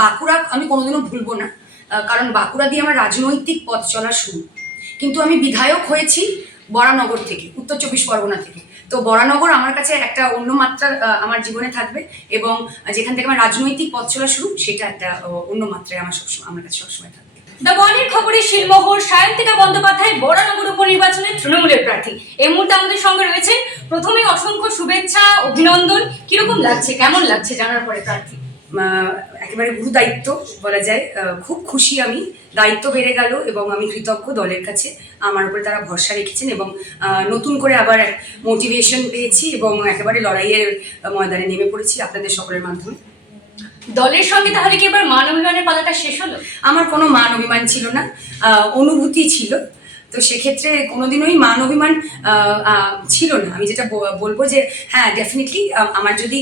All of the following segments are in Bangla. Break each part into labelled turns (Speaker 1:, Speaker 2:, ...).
Speaker 1: বাঁকুড়া আমি কোনোদিনও ভুলবো না। কারণ বাঁকুড়া দিয়ে আমার রাজনৈতিক পথ চলা শুরু। কিন্তু আমি বিধায়ক হয়েছি বরানগর থেকে, উত্তর চব্বিশ পরগনা থেকে। তো বরানগর আমার কাছে একটা অন্য মাত্রা আমার জীবনে থাকবে এবং যেখান থেকে আমার রাজনৈতিক পথ চলা শুরু, সেটা একটা অন্য মাত্রায় আমার সবসময় আমার কাছে সবসময় থাকবে।
Speaker 2: দ্য খবরে বন্দ্যোপাধ্যায় বরানগর তৃণমূলের প্রার্থী। এই মুহূর্তে আমাদের সঙ্গে রয়েছে প্রথমে অসংখ্য শুভেচ্ছা, অভিনন্দন। কীরকম লাগছে, কেমন লাগছে জানার পরে প্রার্থী?
Speaker 1: একেবারে গুরু দায়িত্ব বলা যায়। খুব খুশি আমি। দায়িত্ব বেড়ে গেল এবং আমি কৃতজ্ঞ দলের কাছে। আমার উপরে তারা ভরসা রেখেছেন এবং আহ, নতুন করে আবার মোটিভেশন পেয়েছি এবং একেবারে লড়াইয়ের ময়দানে নেমে পড়েছি আপনাদের সকলের মাধ্যমে।
Speaker 2: দলের সঙ্গে তাহলে কি এবার মান অভিমানের পালাটা শেষ হলো?
Speaker 1: আমার কোনো মান অভিমান ছিল না। আহ, অনুভূতি ছিল। তো সেক্ষেত্রে কোনোদিনই মান অভিমান ছিল না। আমি যেটা বলব যে হ্যাঁ ডেফিনেটলি আমার যদি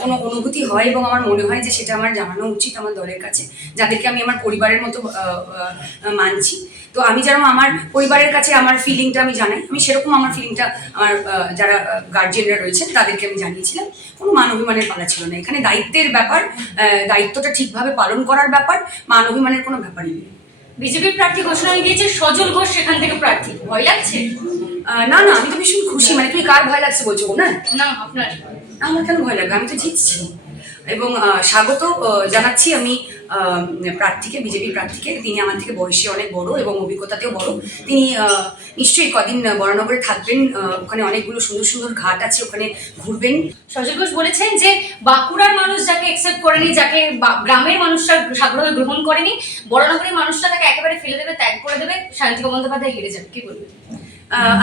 Speaker 1: কোনো অনুভূতি হয় এবং আমার মনে হয় যে সেটা আমার জানানো উচিত আমার দলের কাছে, যাদেরকে আমি আমার পরিবারের মতো মানছি। তো আমি যেরকম আমার পরিবারের কাছে আমার ফিলিংটা আমি জানাই। আমি সেরকম আমার ফিলিংটা আমার যারা গার্জিয়ানরা রয়েছেন, তাদেরকে আমি জানিয়েছিলাম। কোনো মান অভিমানের পালা ছিল না। এখানে দায়িত্বের ব্যাপার দায়িত্বটা ঠিকভাবে পালন করার ব্যাপার, মান অভিমানের কোনো ব্যাপারই নেই।
Speaker 2: বিজেপির প্রার্থী ঘোষণা হয়ে গিয়েছে সজল ঘোষ সেখান থেকে প্রার্থী। ভয় লাগছে?
Speaker 1: না না আমি তো ভীষণ খুশি। মানে তুমি কার ভয় লাগছে বলছো না
Speaker 2: না আপনার।
Speaker 1: আমার কেন ভয় লাগবে? আমি তো জিতছি। এবং স্বাগত জানাচ্ছি আমি প্রার্থীকে বিজেপি প্রার্থীকে তিনি আমার থেকে বয়সে অনেক বড় এবং অভিজ্ঞতাতেও বড়। তিনি নিশ্চয়ই কদিন বরানগরে থাকবেন ওখানে অনেকগুলো সুন্দর সুন্দর ঘাট আছে ওখানে ঘুরবেন।
Speaker 2: সজল ঘোষ বলেছেন যে বাঁকুড়ার মানুষ যাকে একসেপ্ট করেনি যাকে গ্রামের মানুষরা সাগ্রহে গ্রহণ করেনি বড়নগরের মানুষরা তাকে একেবারে ফেলে দেবে ত্যাগ করে দেবে শান্তিকা বন্দ্যোপাধ্যায় হেরে যাবে। কি বলবেন?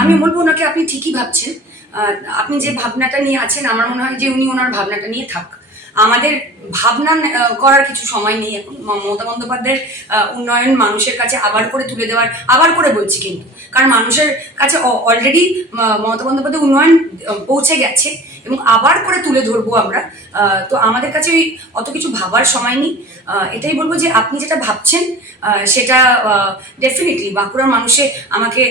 Speaker 1: আমি বলব ওনাকে আপনি ঠিকই ভাবছেন। আপনি যে ভাবনাটা নিয়ে আছেন আমার মনে হয় যে উনি ওনার ভাবনাটা নিয়ে থাক। আমাদের ভাবনা করার কিছু সময় নেই এখন। মমতা বন্দ্যোপাধ্যায়ের উন্নয়ন মানুষের কাছে আবার করে তুলে দেওয়ার, আবার করে বলছি কিন্তু। কারণ মানুষের কাছে অলরেডি মমতা বন্দ্যোপাধ্যায় উন্নয়ন পৌঁছে গেছে। এবং আবার করে তুলে ধরবো আমরা। তো আমাদের কাছে ওই অত কিছু ভাবার সময় নেই। এটাই বলব যে আপনি যেটা ভাবছেন সেটা ডেফিনেটলি বাঁকুড়ার মানুষে আমাকে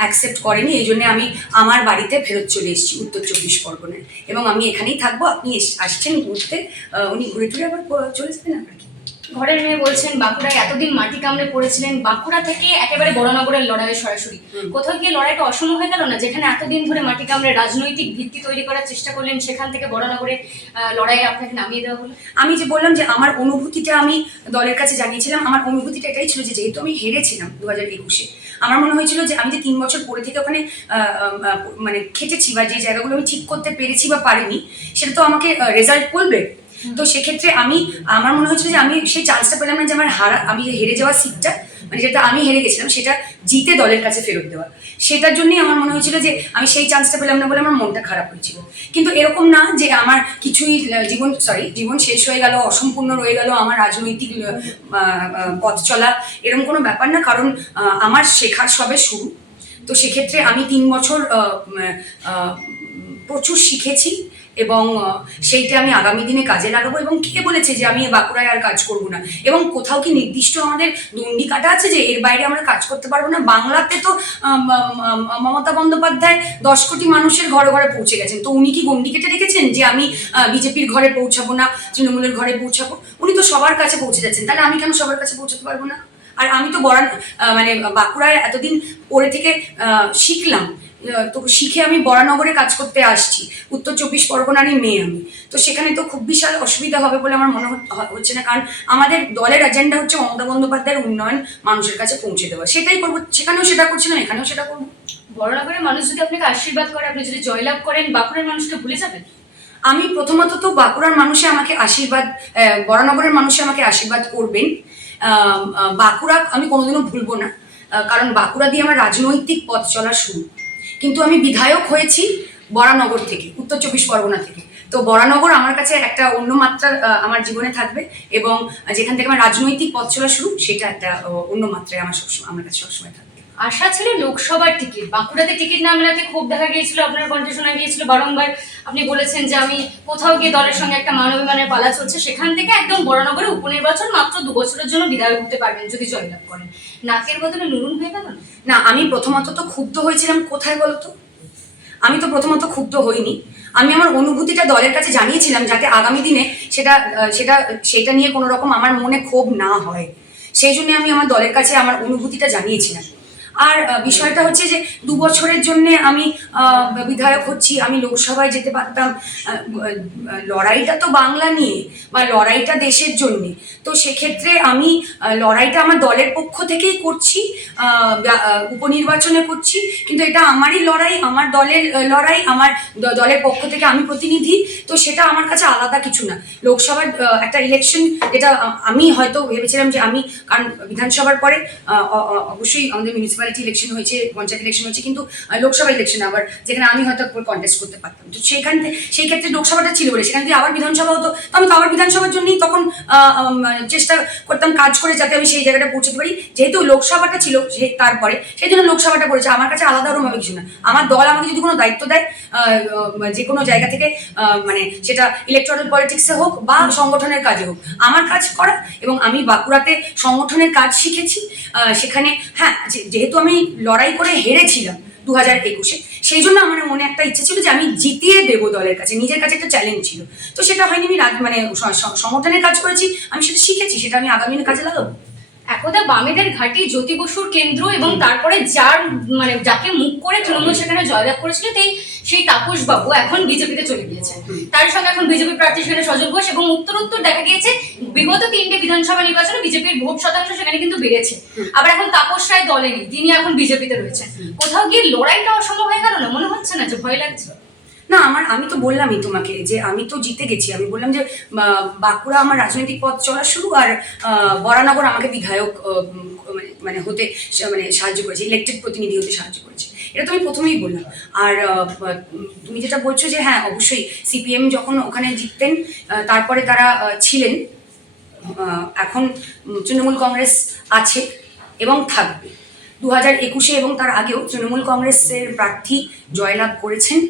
Speaker 1: অ্যাকসেপ্ট করেনি। এই জন্যে আমি আমার বাড়িতে ফেরত চলে এসেছি উত্তর চব্বিশ পরগনায়। এবং আমি এখানেই থাকব। আপনি আসছেন ঘুরতে। উনি ঘুরে টুরে আবার চলে যাবেন আপনার কি?
Speaker 2: ঘরের মেয়ে বলছেন বাঁকুড়ায় এতদিন মাটি কামড়ে পড়েছিলেন বাঁকুড়া থেকে একেবারে বড়নগরের লড়াই সরাসরি। কোথাও গিয়ে লড়াইটা অসম হয়ে গেল না? যেখানে এতদিন ধরে মাটি কামড়ে রাজনৈতিক ভিত্তি তৈরি করার চেষ্টা করলেন সেখান থেকে বড়নগরে লড়াইয়ে আপনাকে নামিয়ে দেওয়া হলো?
Speaker 1: আমি যে বললাম যে আমার অনুভূতিটা আমি দলের কাছে জানিয়েছিলাম আমার অনুভূতিটা এটাই ছিল যে যেহেতু আমি হেরেছিলাম দু হাজার একুশে আমার মনে হয়েছিল যে আমি যে তিন বছর পরে থেকে ওখানে মানে খেটেছি বা যে জায়গাগুলো আমি ঠিক করতে পেরেছি বা পারিনি সেটা তো আমাকে রেজাল্ট বলবে। তো সেক্ষেত্রে আমি, আমার মনে হয়েছিল যে আমি সেই চান্সটা পেলাম না যে আমার হারা, আমি হেরে যাওয়া সিটটা মানে যেটা আমি হেরে গেছিলাম, সেটা জিতে দলের কাছে ফেরত দেওয়া। সেটার জন্যই আমার মনে হয়েছিল যে আমি সেই চান্সটা পেলাম না বলে আমার মনটা খারাপ হয়েছিল। কিন্তু এরকম না যে আমার কিছুই, জীবন সরি জীবন শেষ হয়ে গেল, অসম্পূর্ণ রয়ে গেল, আমার রাজনৈতিক পথ চলা এরকম কোনো ব্যাপার না। কারণ আমার শেখার সবে শুরু। তো সেক্ষেত্রে আমি তিন বছর প্রচুর শিখেছি। এবং সেইটা আমি আগামী দিনে কাজে লাগাবো এবং কে বলেছে যে আমি বাঁকুড়ায় আর কাজ করব না। এবং কোথাও কি নির্দিষ্ট আমাদের দণ্ডি কাটা আছে যে এর বাইরে আমরা কাজ করতে পারব না? বাংলাতে তো মমতা বন্দ্যোপাধ্যায় দশ কোটি মানুষের ঘরে ঘরে পৌঁছে গেছেন। তো উনি কি গণ্ডি কেটে রেখেছেন যে আমি বিজেপির ঘরে পৌঁছাবো না, তৃণমূলের ঘরে পৌঁছাবো? উনি তো সবার কাছে পৌঁছে যাচ্ছেন। তাহলে আমি কেন সবার কাছে পৌঁছাতে পারব না? আর আমি তো বরান মানে বাঁকুড়ায় এতদিন পড়ে থেকে শিখলাম। তো শিখে আমি বরানগরে কাজ করতে আসছি। উত্তর চব্বিশ পরগনারই মেয়ে আমি। তো সেখানে তো খুব বিশাল অসুবিধা হবে বলে আমার মনে হচ্ছে না। কারণ আমাদের দলের এজেন্ডা হচ্ছে মমতা বন্দ্যোপাধ্যায়ের উন্নয়ন মানুষের কাছে পৌঁছে দেওয়া। সেটাই করব সেখানেও সেটা করছি না এখানেও সেটা করব।
Speaker 2: বড়নগরের মানুষ যদি আপনাকে আশীর্বাদ করে আপনি যদি জয়লাভ করেন বাঁকুড়ার মানুষকে ভুলে যাবেন?
Speaker 1: আমি প্রথমত তো বাঁকুড়ার মানুষে আমাকে আশীর্বাদ বরানগরের মানুষে আমাকে আশীর্বাদ করবেন। বাঁকুড়া আমি কোনোদিনও ভুলবো না। কারণ বাঁকুড়া দিয়ে আমার রাজনৈতিক পথ চলা শুরু। কিন্তু আমি বিধায়ক হয়েছি বরানগর থেকে, উত্তর চব্বিশ পরগনা থেকে। তো বরানগর আমার কাছে একটা অন্য মাত্রা আমার জীবনে থাকবে এবং যেখান থেকে আমার রাজনৈতিক পথ চলা শুরু, সেটা একটা অন্য মাত্রায় আমার সবসময়, আমার কাছে সবসময় থাকবে।
Speaker 2: আশা ছিল লোকসভার টিকিট বাঁকুড়াতে টিকিট না মেলাতে খুব দেখা গিয়েছিল, আপনার কণ্ঠে শোনা গিয়েছিল বারংবার। আপনি বলেছেন যে আমি কোথাও গিয়ে দলের সঙ্গে একটা মানবিমানের পালা চলছে, সেখান থেকে একদম বড়নগরে উপনির্বাচন মাত্র দু বছরের জন্য বিদায় হতে পারবেন যদি জয়লাভ করেন। নাকের বদলে নুরুন হয়ে গেল? না
Speaker 1: না আমি প্রথমত তো ক্ষুব্ধ হয়েছিলাম, কোথায় বলতো আমি তো প্রথমত ক্ষুব্ধ হইনি। আমি আমার অনুভূতিটা দলের কাছে জানিয়েছিলাম যাতে আগামী দিনে সেটা সেটা সেটা নিয়ে কোনো রকম আমার মনে ক্ষোভ না হয়। সেই জন্য আমি আমার দলের কাছে আমার অনুভূতিটা জানিয়েছিলাম। আর বিষয়টা হচ্ছে যে দু বছরের জন্য আমি বিধায়ক হচ্ছি, আমি লোকসভায় যেতে পারতাম লড়াইটা তো বাংলা নিয়ে বা লড়াইটা দেশের জন্য। তো সেক্ষেত্রে আমি লড়াইটা আমার দলের পক্ষ থেকেই করছি উপনির্বাচনে করছি, কিন্তু এটা আমারই লড়াই, আমার দলের লড়াই, আমার দলের পক্ষ থেকে আমি প্রতিনিধি, তো সেটা আমার কাছে আলাদা কিছু না। লোকসভার একটা ইলেকশন আ- আমি হয়তো ভেবেছিলাম যে আমি, কারণ বিধানসভার পরে অবশ্যই আমাদের মিউনিসিপ্যালিটি ইলেকশন হয়েছে, পঞ্চায়েত ইলেকশন হয়েছে, কিন্তু লোকসভা ইলেকশন আবার, যেখানে আমি হয়তো কন্টেস্ট করতে পারতাম। তো সেইখান থেকে সেই ক্ষেত্রে লোকসভাটা ছিল বলে, সেখানে যদি আবার বিধানসভা হতো, তো আমি তো আবার বিধানসভার জন্যই তখন চেষ্টা করতাম কাজ করে যাতে আমি সেই জায়গাটা পৌঁছতে পারি। যেহেতু লোকসভাটা ছিল তারপরে, সেই জন্য লোকসভাটা করেছে। আমার কাছে আলাদা ওরকম কিছু না। আমার দল আমাকে যদি কোনো দায়িত্ব দেয় যে কোনো জায়গা থেকে মানে সেটা ইলেকট্রনিক পলিটিক্সে হোক বা সংগঠনের কাজে হোক, আমার কাজ করা এবং আমি বাঁকুড়াতে সংগঠনের কাজ শিখেছি। সেখানে হ্যাঁ যেহেতু আমি লড়াই করে হেরেছিলাম দু হাজার একুশে। সেই জন্য আমার মনে একটা ইচ্ছে ছিল যে আমি জিতিয়ে দেবো দলের কাছে, নিজের কাছে একটা চ্যালেঞ্জ ছিল। তো সেটা হয়নি, আমি মানে সংগঠনের কাজ করেছি, আমি সেটা শিখেছি, সেটা আমি আগামী কাজে লাগাবো?
Speaker 2: একদা বামেদের ঘাঁটি জ্যোতি বসুর কেন্দ্র এবং তারপরে যার মানে যাকে মুখ করে তৃণমূল সেখানে জয়লাভ করেছিল সেই সেই তাপস বাবু এখন বিজেপিতে চলে গিয়েছেন। তার সঙ্গে এখন বিজেপি প্রার্থী সেখানে সজল ঘোষ এবং উত্তর উত্তর দেখা গিয়েছে বিগত তিনটে বিধানসভা নির্বাচনে বিজেপির ভোট শতাংশ সেখানে কিন্তু বেড়েছে। আবার এখন তাপস রায় দলে নেই তিনি এখন বিজেপিতে রয়েছেন। কোথাও গিয়ে লড়াইটা অসম্ভব হয়ে গেল না? মনে হচ্ছে না যে ভয় লাগছে?
Speaker 1: না, আমার, আমি তো বললামই তোমাকে যে আমি তো জিতে গেছি। আমি বললাম যে বাঁকুড়া আমার রাজনৈতিক পথ চলা শুরু আর বরানগর আমাকে বিধায়ক মানে মানে হতে মানে সাহায্য করেছে ইলেকটেড প্রতিনিধি হতে সাহায্য করেছে। এটা তো আমি প্রথমেই বললাম। আর তুমি যেটা বলছো যে হ্যাঁ অবশ্যই সিপিএম যখন ওখানে জিততেন তারপরে তারা ছিলেন এখন তৃণমূল কংগ্রেস আছে এবং থাকবে। দু হাজার একুশে এবং তার আগেও তৃণমূল কংগ্রেসের প্রার্থী জয়লাভ করেছেন।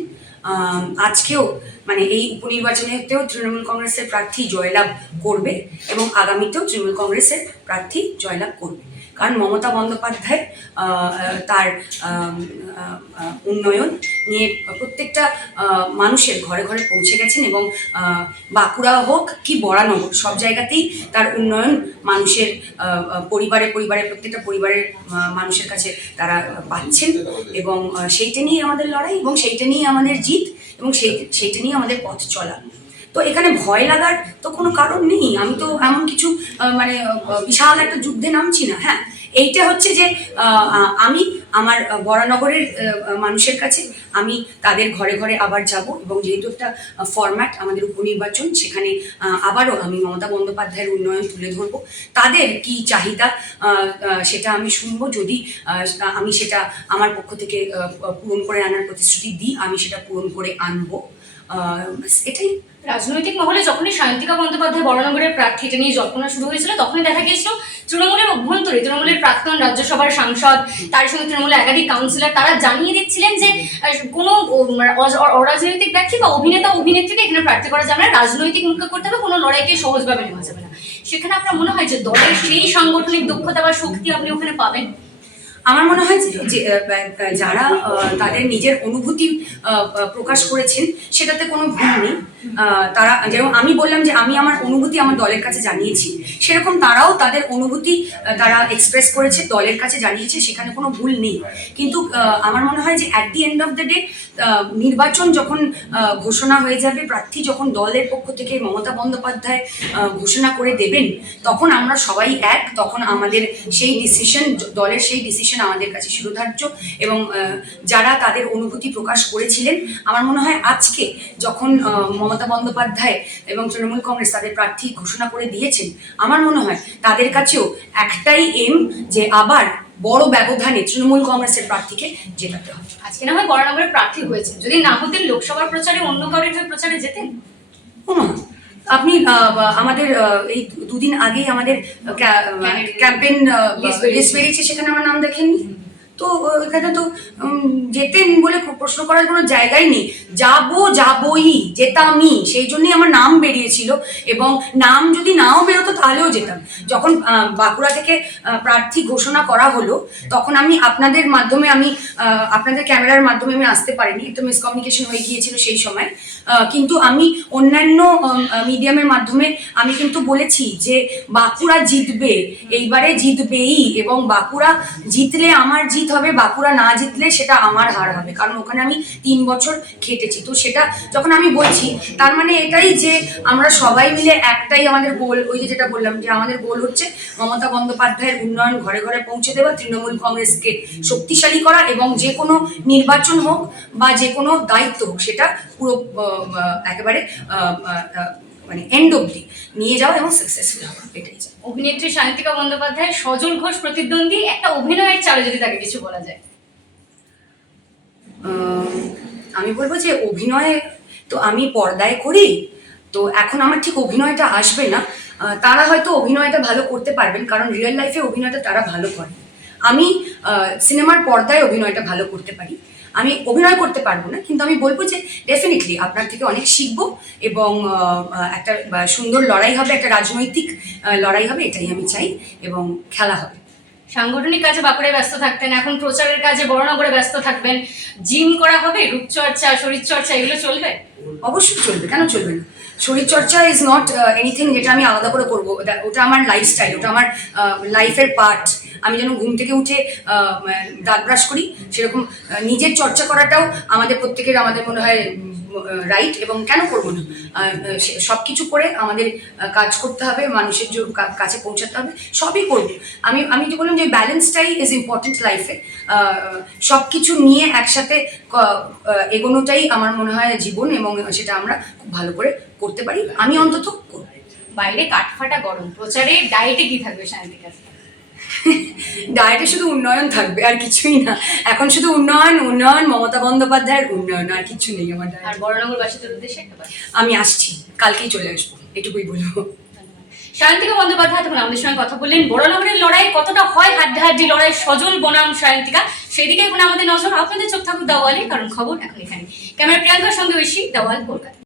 Speaker 1: আজকেও মানে এই উপনির্বাচনেতেও তৃণমূল কংগ্রেসের প্রার্থী জয়লাভ করবে এবং আগামীতেও তৃণমূল কংগ্রেসের প্রার্থী জয়লাভ করবে। কারণ মমতা বন্দ্যোপাধ্যায় তার উন্নয়ন নিয়ে প্রত্যেকটা মানুষের ঘরে ঘরে পৌঁছে গেছেন এবং বাঁকুড়া হোক কি বরানগর, সব জায়গাতেই তার উন্নয়ন মানুষের পরিবারে পরিবারে, প্রত্যেকটা পরিবারের মানুষের কাছে তারা পাচ্ছেন এবং সেইটা নিয়েই আমাদের লড়াই এবং সেইটা নিয়েই আমাদের জিত। এবং সেই, সেইটা নিয়ে আমাদের পথ চলা। তো এখানে ভয় লাগার তো কোনো কারণ নেই। আমি তো এমন কিছু মানে বিশাল একটা যুদ্ধে নামছি না হ্যাঁ? এইটা হচ্ছে যে আমি আমার বরানগরের মানুষের কাছে আমি তাদের ঘরে ঘরে আবার যাব এবং যেহেতু একটা ফরম্যাট আমাদের উপনির্বাচন, সেখানে আবারও আমি মমতা বন্দ্যোপাধ্যায়ের উন্নয়ন তুলে ধরব। তাদের কি চাহিদা সেটা আমি শুনব। যদি আমি সেটা আমার পক্ষ থেকে পূরণ করে আনার প্রতিশ্রুতি দিই, আমি সেটা পূরণ করে আনব। এটাই
Speaker 2: রাজনৈতিক মহলে যখনই সায়ন্তিকা বন্দ্যোপাধ্যায় বড়নগরের প্রার্থীটা নিয়ে জল্পনা শুরু হয়েছিল, তখনই দেখা গিয়েছিল তৃণমূলের অভ্যন্তরে, তৃণমূলের প্রাক্তন রাজ্যসভার সাংসদ, তার সঙ্গে তৃণমূলের একাধিক কাউন্সিলর তারা জানিয়ে দিচ্ছিলেন যে কোনো মানে অরাজনৈতিক ব্যক্তি বা অভিনেতা, অভিনেত্রীকে এখানে প্রার্থী করা যাবে না, রাজনৈতিক মুখে করতে হবে, কোনো লড়াইকে সহজভাবে নেওয়া যাবে না। সেখানে আপনার মনে হয় যে দলের সেই সাংগঠনিক দক্ষতা বা শক্তি আপনি ওখানে পাবেন?
Speaker 1: আমার মনে হয় যে যারা তাদের নিজের অনুভূতি প্রকাশ করেছেন, সেটাতে কোনো ভুল নেই। তারা, যেমন আমি বললাম যে, আমি আমার অনুভূতি আমার দলের কাছে জানিয়েছি। সেরকম তারাও তাদের অনুভূতি তারা এক্সপ্রেস করেছে, দলের কাছে জানিয়েছে, সেখানে কোনো ভুল নেই। কিন্তু আমার মনে হয় যে at the end of the day নির্বাচন যখন ঘোষণা হয়ে যাবে, প্রার্থী যখন দলের পক্ষ থেকে মমতা বন্দ্যোপাধ্যায় ঘোষণা করে দেবেন, তখন আমরা সবাই এক, তখন আমাদের সেই ডিসিশন দলের সেই ডিসিশন আমাদের কাছে শিরোধার্য এবং যারা তাদের অনুভূতি প্রকাশ করেছিলেন আমার মনে হয় আজকে যখন মমতা বন্দ্যোপাধ্যায় এবং তৃণমূল কংগ্রেস তাদের প্রার্থী ঘোষণা করে দিয়েছেন আমার মনে হয় তাদের কাছেও একটাই এম যে আবার বড় ব্যবধানে তৃণমূল কংগ্রেসের প্রার্থীকে জেতাতে হবে।
Speaker 2: আজকে না হয় বড়নগরের প্রার্থী হয়েছে যদি না হতেন লোকসভার প্রচারে অন্য কারোর প্রচারে যেতেন?
Speaker 1: আপনি আমাদের এই দুদিন আগেই আমাদের
Speaker 2: বেরিয়েছে।
Speaker 1: লিস্ট বেরিয়েছে সেখানে আমার নাম দেখেননি। তো এখানে তো যেতেন বলে প্রশ্ন করার কোনো জায়গাই নেই। যাব যাবই যেতামই সেই জন্যই আমার নাম বেরিয়েছিল। এবং নাম যদি নাও বেরোতো তাহলেও যেতাম। যখন বাঁকুড়া থেকে প্রার্থী ঘোষণা করা হলো তখন আমি আপনাদের মাধ্যমে আমি আহ, আপনাদের ক্যামেরার মাধ্যমে আমি আসতে পারিনি। একটু মিসকমিউনিকেশন হয়ে গিয়েছিল সেই সময়। কিন্তু আমি অন্যান্য মিডিয়ামের মাধ্যমে আমি কিন্তু বলেছি যে বাঁকুড়া জিতবে, এইবারে জিতবেই এবং বাঁকুড়া জিতলে আমার জিত হবে, বাঁকুড়া না জিতলে সেটা আমার হার হবে। কারণ ওখানে আমি তিন বছর খেটেছি। তো সেটা যখন আমি বলছি, তার মানে এটাই যে আমরা সবাই মিলে একটাই আমাদের গোল ওই যে যেটা বললাম যে আমাদের গোল হচ্ছে মমতা বন্দ্যোপাধ্যায়ের উন্নয়ন, ঘরে ঘরে পৌঁছে দেওয়া, তৃণমূল কংগ্রেসকে শক্তিশালী করা এবং যে কোনো নির্বাচন হোক বা যে কোনো দায়িত্ব হোক, সেটা পুরো একেবারে মানে এন্ড অব্দি নিয়ে যাওয়া এবং সাকসেসফুল হওয়া এটাই
Speaker 2: অভিনেত্রী শান্তিকা বন্দ্যোপাধ্যায় সজল ঘোষ প্রতিদ্বন্দ্বী একটা অভিনয়ের চালে যদি তাকে কিছু বলা যায়।
Speaker 1: আমি বলব যে অভিনয় তো আমি পর্দায় করি তো এখন আমার ঠিক অভিনয়টা আসবে না। তারা হয়তো অভিনয়টা ভালো করতে পারবেন কারণ রিয়েল লাইফে অভিনয়টা তারা ভালো করে। আমি সিনেমার পর্দায় অভিনয়টা ভালো করতে পারি। আমি অভিনয় করতে পারব না কিন্তু আমি বলব যে ডেফিনেটলি আপনার থেকে অনেক শিখব এবং একটা সুন্দর লড়াই হবে একটা রাজনৈতিক লড়াই হবে এটাই আমি চাই এবং খেলা হবে।
Speaker 2: সাংগঠনিক কাজে বাঁকুড়ায় ব্যস্ত থাকতেন এখন প্রচারের কাজে বড়নগরে ব্যস্ত থাকবেন। জিম করা হবে রূপচর্চা শরীরচর্চা এগুলো চলবে?
Speaker 1: অবশ্যই চলবে কেন চলবে না? শরীরচর্চা ইজ নট এনিথিং যেটা আমি আলাদা করে করব। ওটা- আমার লাইফস্টাইল ওটা আমার লাইফের পার্ট আমি যেন ঘুম থেকে উঠে মানে দাঁত ব্রাশ করি, সেরকম নিজের চর্চা করাটাও আমাদের প্রত্যেকের, আমাদের মনে হয় রাইট এবং কেন করব না? সব কিছু করে আমাদের কাজ করতে হবে, মানুষের কাছে পৌঁছাতে হবে, সবই করব। আমি আমি যে বললাম যে ব্যালেন্সটাই ইজ ইম্পর্টেন্ট লাইফে সব কিছু নিয়ে একসাথে এগোনোটাই আমার মনে হয় জীবন এবং সেটা আমরা খুব ভালো করে করতে পারি। আমি অন্তত
Speaker 2: বাইরে কাঠফাটা গরম। প্রচারে ডায়েটে কি থাকবে শান্তিকা
Speaker 1: ডায়েটে শুধু উন্নয়ন থাকবে আর কিছুই না। এখন শুধু উন্নয়ন উন্নয়ন মমতা বন্দ্যোপাধ্যায়ের উন্নয়ন আর কিছু নেই আমার
Speaker 2: আর
Speaker 1: ডায়েটে
Speaker 2: বড়নগরবাসীদের উদ্দেশ্যে
Speaker 1: আমি আসছি কালকেই চলে আসব এটুকুই বলব।
Speaker 2: সায়ন্তিকা বন্দ্যোপাধ্যায় তখন আমাদের সঙ্গে কথা বললেন। বড়নগরের লড়াই কতটা হয় হাড্ডাহাড্ডি লড়াই সজল বনাম সায়ন্তিকা? সেদিকে এখন আমাদের নজর। আপনাদের চোখ থাকুক দাওয়ালে কারণ খবর এখন এখানে। ক্যামেরা প্রিয়াঙ্কার সঙ্গে ঐশী দাওয়াল কলকাতা।